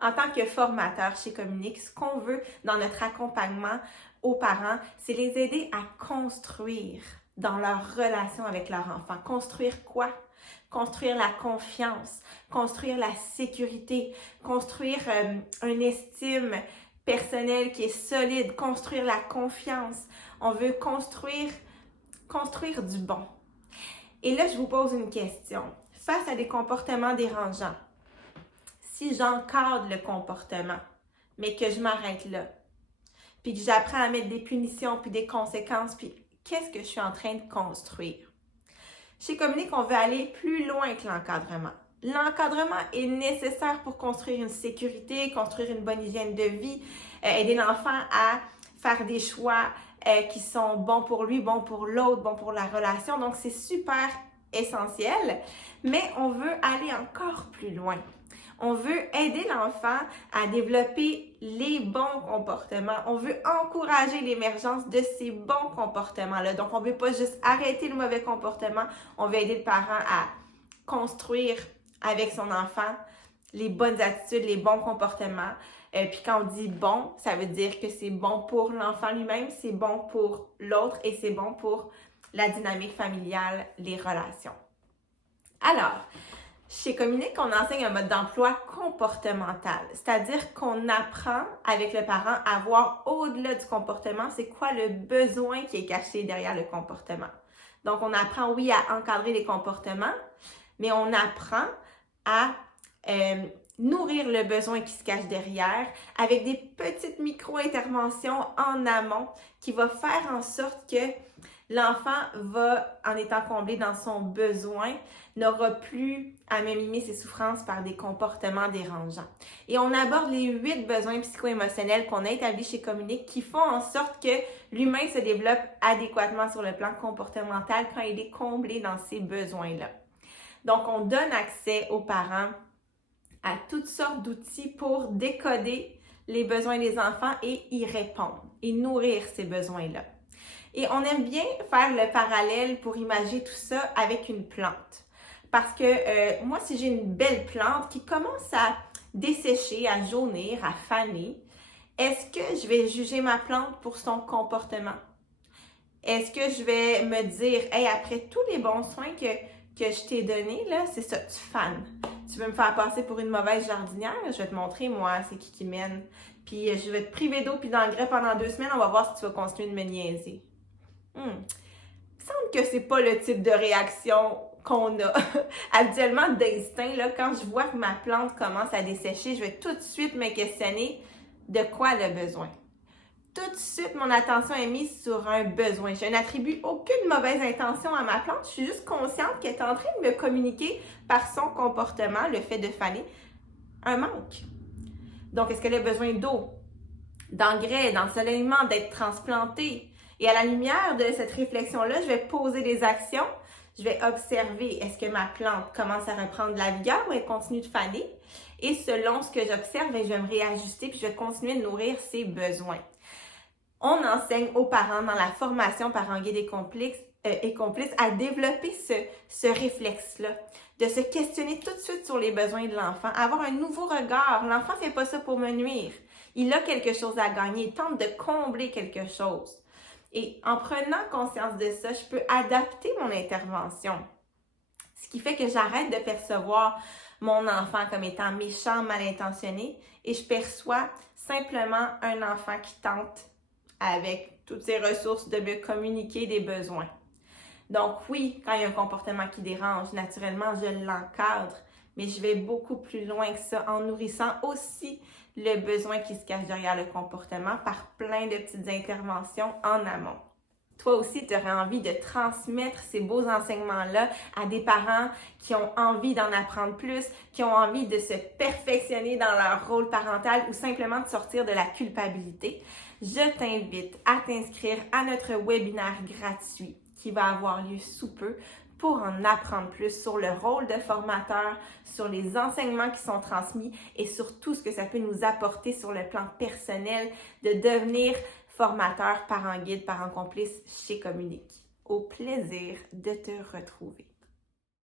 En tant que formateur chez Communique, ce qu'on veut dans notre accompagnement aux parents, c'est les aider à construire dans leur relation avec leur enfant. Construire quoi? Construire la confiance, construire la sécurité, construire une estime personnelle qui est solide, construire la confiance. On veut construire du bon. Et là, je vous pose une question. Face à des comportements dérangeants, si j'encadre le comportement, mais que je m'arrête là, puis que j'apprends à mettre des punitions, puis des conséquences, puis qu'est-ce que je suis en train de construire? Chez Communique, on veut aller plus loin que l'encadrement. L'encadrement est nécessaire pour construire une sécurité, construire une bonne hygiène de vie, aider l'enfant à faire des choix qui sont bons pour lui, bons pour l'autre, bons pour la relation. Donc, c'est super essentiel, mais on veut aller encore plus loin. On veut aider l'enfant à développer les bons comportements. On veut encourager l'émergence de ces bons comportements-là. Donc, on ne veut pas juste arrêter le mauvais comportement. On veut aider le parent à construire avec son enfant les bonnes attitudes, les bons comportements. Puis quand on dit bon, ça veut dire que c'est bon pour l'enfant lui-même, c'est bon pour l'autre et c'est bon pour la dynamique familiale, les relations. Alors, chez Communique, on enseigne un mode d'emploi comportemental, c'est-à-dire qu'on apprend avec le parent à voir au-delà du comportement, c'est quoi le besoin qui est caché derrière le comportement. Donc, on apprend, oui, à encadrer les comportements, mais on apprend à nourrir le besoin qui se cache derrière avec des petites micro-interventions en amont qui vont faire en sorte que l'enfant va, en étant comblé dans son besoin, n'aura plus à mimer ses souffrances par des comportements dérangeants. Et on aborde les 8 besoins psycho-émotionnels qu'on a établis chez Communique qui font en sorte que l'humain se développe adéquatement sur le plan comportemental quand il est comblé dans ces besoins-là. Donc, on donne accès aux parents à toutes sortes d'outils pour décoder les besoins des enfants et y répondre et nourrir ces besoins-là. Et on aime bien faire le parallèle pour imaginer tout ça avec une plante. Parce que moi, si j'ai une belle plante qui commence à dessécher, à jaunir, à faner, est-ce que je vais juger ma plante pour son comportement? Est-ce que je vais me dire, hey, après tous les bons soins que je t'ai donnés, là, c'est ça, tu fanes. Tu veux me faire passer pour une mauvaise jardinière? Je vais te montrer, moi, c'est qui mène. Puis je vais te priver d'eau puis d'engrais pendant 2 semaines, on va voir si tu vas continuer de me niaiser. Il me semble que c'est pas le type de réaction qu'on a habituellement d'instinct. Là, quand je vois que ma plante commence à dessécher, je vais tout de suite me questionner de quoi elle a besoin. Tout de suite, mon attention est mise sur un besoin. Je n'attribue aucune mauvaise intention à ma plante. Je suis juste consciente qu'elle est en train de me communiquer par son comportement, le fait de faner, un manque. Donc, est-ce qu'elle a besoin d'eau, d'engrais, d'ensoleillement, d'être transplantée? Et à la lumière de cette réflexion-là, je vais poser des actions. Je vais observer, est-ce que ma plante commence à reprendre de la vigueur ou elle continue de faner? Et selon ce que j'observe, je vais me réajuster puis je vais continuer de nourrir ses besoins. On enseigne aux parents dans la formation Parents guides et complices à développer ce réflexe-là, de se questionner tout de suite sur les besoins de l'enfant, avoir un nouveau regard. L'enfant ne fait pas ça pour me nuire. Il a quelque chose à gagner, il tente de combler quelque chose. Et en prenant conscience de ça, je peux adapter mon intervention. Ce qui fait que j'arrête de percevoir mon enfant comme étant méchant, mal intentionné et je perçois simplement un enfant qui tente avec toutes ses ressources de me communiquer des besoins. Donc oui, quand il y a un comportement qui dérange, naturellement, je l'encadre, mais je vais beaucoup plus loin que ça en nourrissant aussi le besoin qui se cache derrière le comportement par plein de petites interventions en amont. Toi aussi, tu aurais envie de transmettre ces beaux enseignements-là à des parents qui ont envie d'en apprendre plus, qui ont envie de se perfectionner dans leur rôle parental ou simplement de sortir de la culpabilité. Je t'invite à t'inscrire à notre webinaire gratuit qui va avoir lieu sous peu pour en apprendre plus sur le rôle de formateur, sur les enseignements qui sont transmis et sur tout ce que ça peut nous apporter sur le plan personnel de devenir formateur, parent guide, parent complice chez Communique. Au plaisir de te retrouver.